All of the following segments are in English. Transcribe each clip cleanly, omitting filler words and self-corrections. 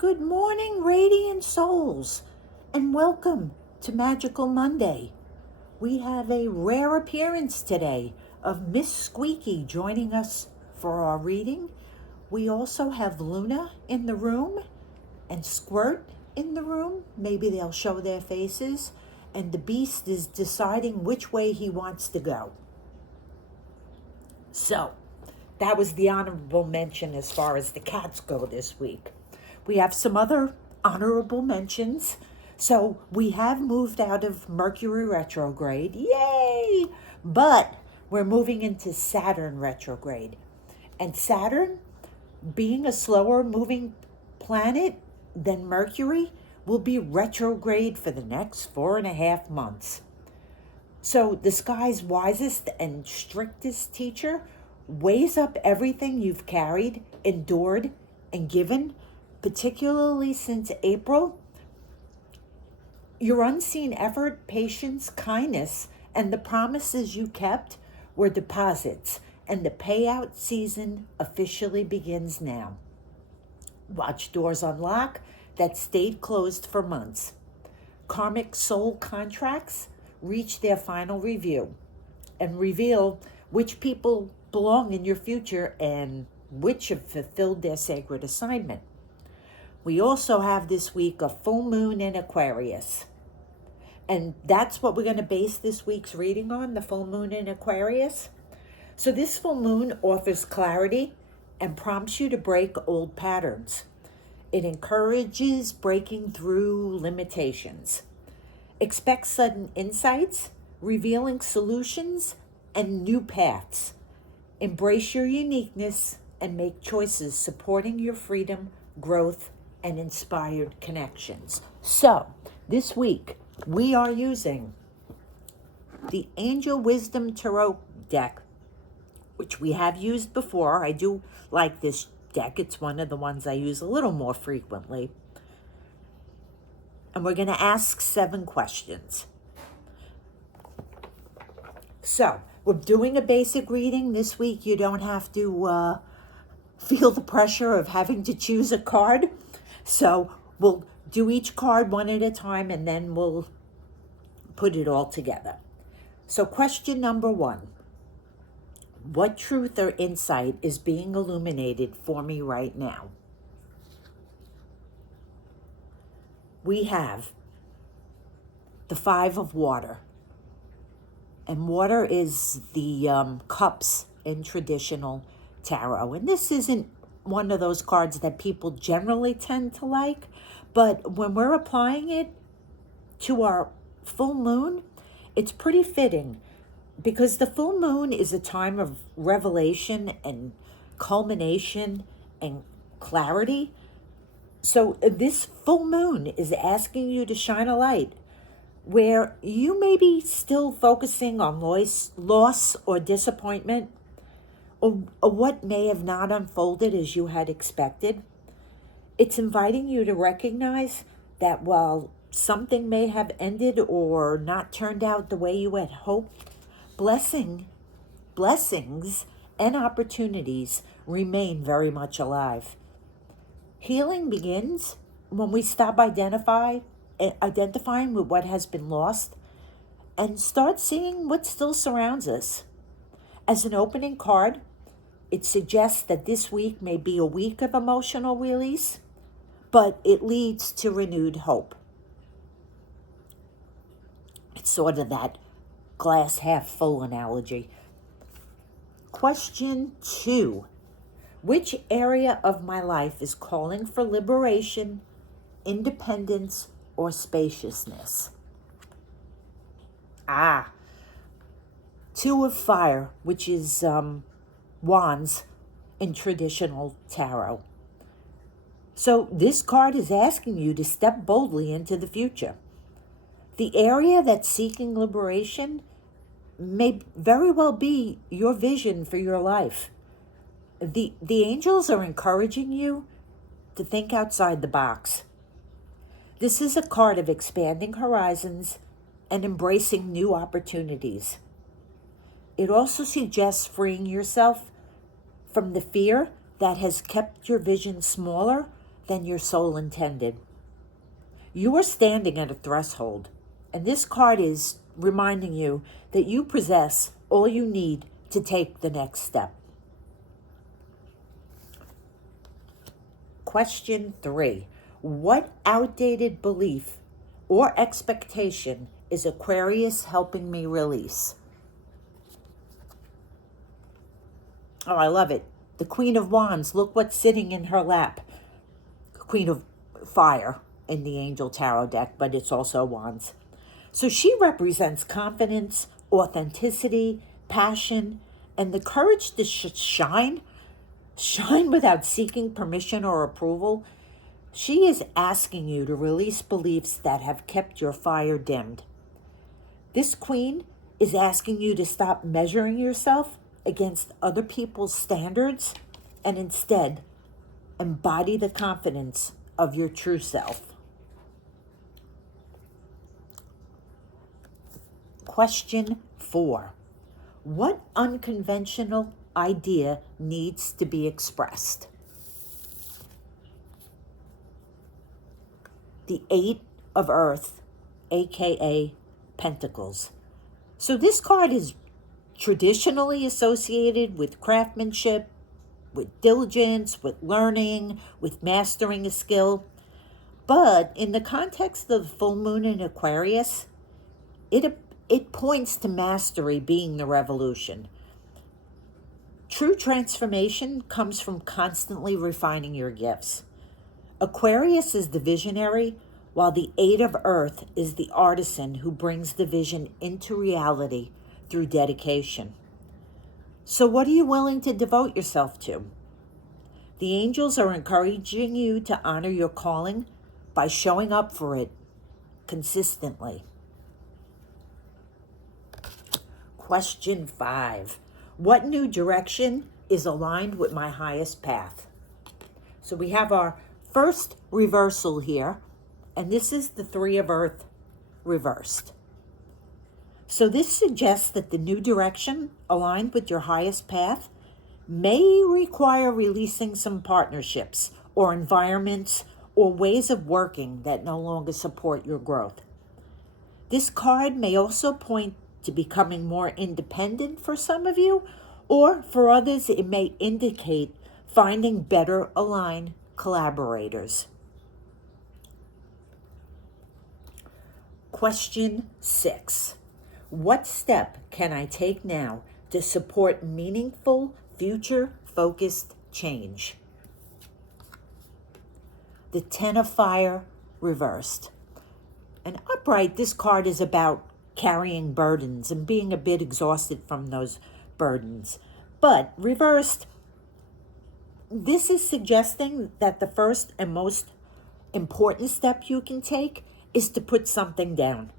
Good morning, Radiant Souls, and welcome to Magical Monday. We have a rare appearance today of Miss Squeaky joining us for our reading. We also have Luna in the room and Squirt in the room. Maybe they'll show their faces. And the Beast is deciding which way he wants to go. So, that was the honorable mention as far as the cats go this week. We have some other honorable mentions. So we have moved out of Mercury retrograde. Yay! But we're moving into Saturn retrograde. And Saturn, being a slower moving planet than Mercury, will be retrograde for the next 4.5 months. So the sky's wisest and strictest teacher weighs up everything you've carried, endured, and given, particularly since April. Your unseen effort, patience, kindness, and the promises you kept were deposits, and the payout season officially begins now. Watch doors unlock that stayed closed for months. Karmic soul contracts reach their final review and reveal which people belong in your future and which have fulfilled their sacred assignment. We also have this week a full moon in Aquarius. And that's what we're going to base this week's reading on, the full moon in Aquarius. So this full moon offers clarity and prompts you to break old patterns. It encourages breaking through limitations. Expect sudden insights, revealing solutions, and new paths. Embrace your uniqueness and make choices supporting your freedom, growth, and inspired connections. So, this week, we are using the Angel Wisdom Tarot deck, which we have used before. I do like this deck. It's one of the ones I use a little more frequently. And we're going to ask 7 questions. So, we're doing a basic reading this week. You don't have to feel the pressure of having to choose a card. So we'll do each card one at a time and then we'll put it all together. So question number 1. What truth or insight is being illuminated for me right now? We have the 5 of water. And water is the cups in traditional tarot. And this isn't one of those cards that people generally tend to like. But when we're applying it to our full moon, it's pretty fitting. Because the full moon is a time of revelation and culmination and clarity. So this full moon is asking you to shine a light where you may be still focusing on loss or disappointment, or what may have not unfolded as you had expected. It's inviting you to recognize that while something may have ended or not turned out the way you had hoped, blessings and opportunities remain very much alive. Healing begins when we stop identifying with what has been lost and start seeing what still surrounds us. As an opening card, it suggests that this week may be a week of emotional release, but it leads to renewed hope. It's sort of that glass half full analogy. Question 2. Which area of my life is calling for liberation, independence, or spaciousness? 2 of fire, which is wands in traditional tarot. So this card is asking you to step boldly into the future. The area that's seeking liberation may very well be your vision for your life. The angels are encouraging you to think outside the box. This is a card of expanding horizons and embracing new opportunities. It also suggests freeing yourself from the fear that has kept your vision smaller than your soul intended. You are standing at a threshold, and this card is reminding you that you possess all you need to take the next step. Question 3. What outdated belief or expectation is Aquarius helping me release? Oh, I love it. The Queen of Wands. Look what's sitting in her lap. Queen of Fire in the Angel Tarot deck, but it's also Wands. So she represents confidence, authenticity, passion, and the courage to shine without seeking permission or approval. She is asking you to release beliefs that have kept your fire dimmed. This queen is asking you to stop measuring yourself against other people's standards and instead embody the confidence of your true self. Question 4. What unconventional idea needs to be expressed? The 8 of Earth, aka Pentacles. So this card is traditionally associated with craftsmanship, with diligence, with learning, with mastering a skill. But in the context of the full moon in Aquarius, it points to mastery being the revolution. True transformation comes from constantly refining your gifts. Aquarius is the visionary, while the 8 of Earth is the artisan who brings the vision into reality through dedication. So what are you willing to devote yourself to? The angels are encouraging you to honor your calling by showing up for it consistently. Question 5. What new direction is aligned with my highest path? So we have our first reversal here, and this is the 3 of Earth reversed. So this suggests that the new direction aligned with your highest path may require releasing some partnerships or environments or ways of working that no longer support your growth. This card may also point to becoming more independent for some of you, or for others it may indicate finding better aligned collaborators. Question 6. What step can I take now to support meaningful, future-focused change? The 10 of Fire reversed. And upright, this card is about carrying burdens and being a bit exhausted from those burdens. But reversed, this is suggesting that the first and most important step you can take is to put something down.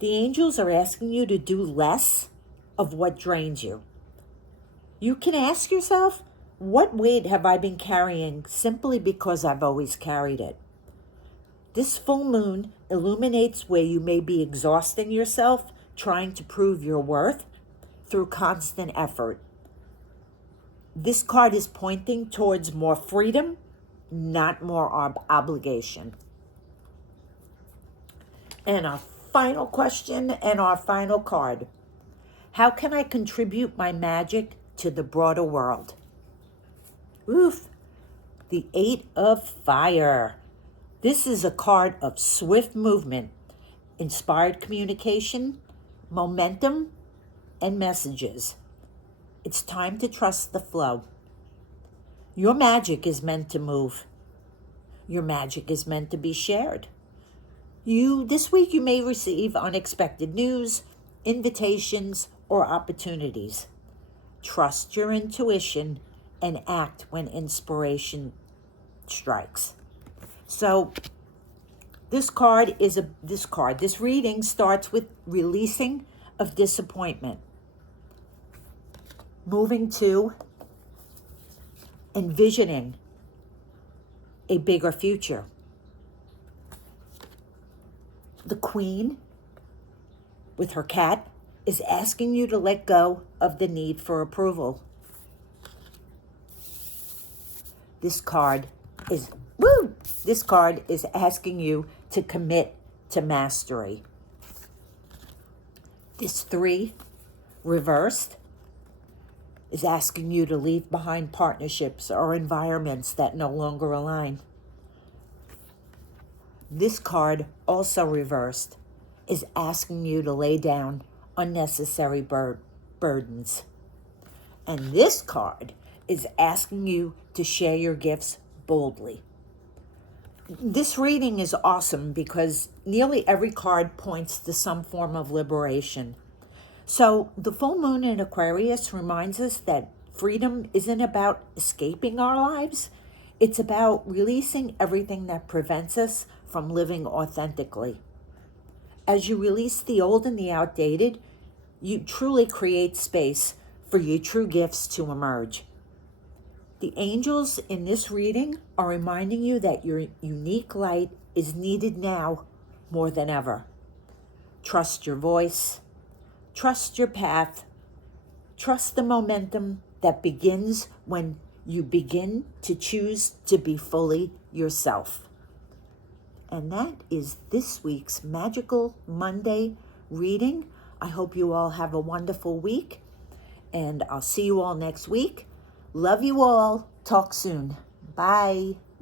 The angels are asking you to do less of what drains you. You can ask yourself, what weight have I been carrying simply because I've always carried it? This full moon illuminates where you may be exhausting yourself trying to prove your worth through constant effort. This card is pointing towards more freedom, not more obligation. And our final question and our final card. How can I contribute my magic to the broader world? Oof, the 8 of Fire. This is a card of swift movement, inspired communication, momentum, and messages. It's time to trust the flow. Your magic is meant to move. Your magic is meant to be shared. This week you may receive unexpected news, invitations, or opportunities. Trust your intuition and act when inspiration strikes. So this reading starts with releasing of disappointment, moving to envisioning a bigger future. The Queen, with her cat, is asking you to let go of the need for approval. This card is Woo! This card is asking you to commit to mastery. This 3 reversed is asking you to leave behind partnerships or environments that no longer align. This card, also reversed, is asking you to lay down unnecessary burdens. And this card is asking you to share your gifts boldly. This reading is awesome because nearly every card points to some form of liberation. So the full moon in Aquarius reminds us that freedom isn't about escaping our lives. It's about releasing everything that prevents us from living authentically. As you release the old and the outdated, you truly create space for your true gifts to emerge. The angels in this reading are reminding you that your unique light is needed now more than ever. Trust your voice. Trust your path. Trust the momentum that begins when you begin to choose to be fully yourself. And that is this week's Magical Monday reading. I hope you all have a wonderful week, and I'll see you all next week. Love you all. Talk soon. Bye.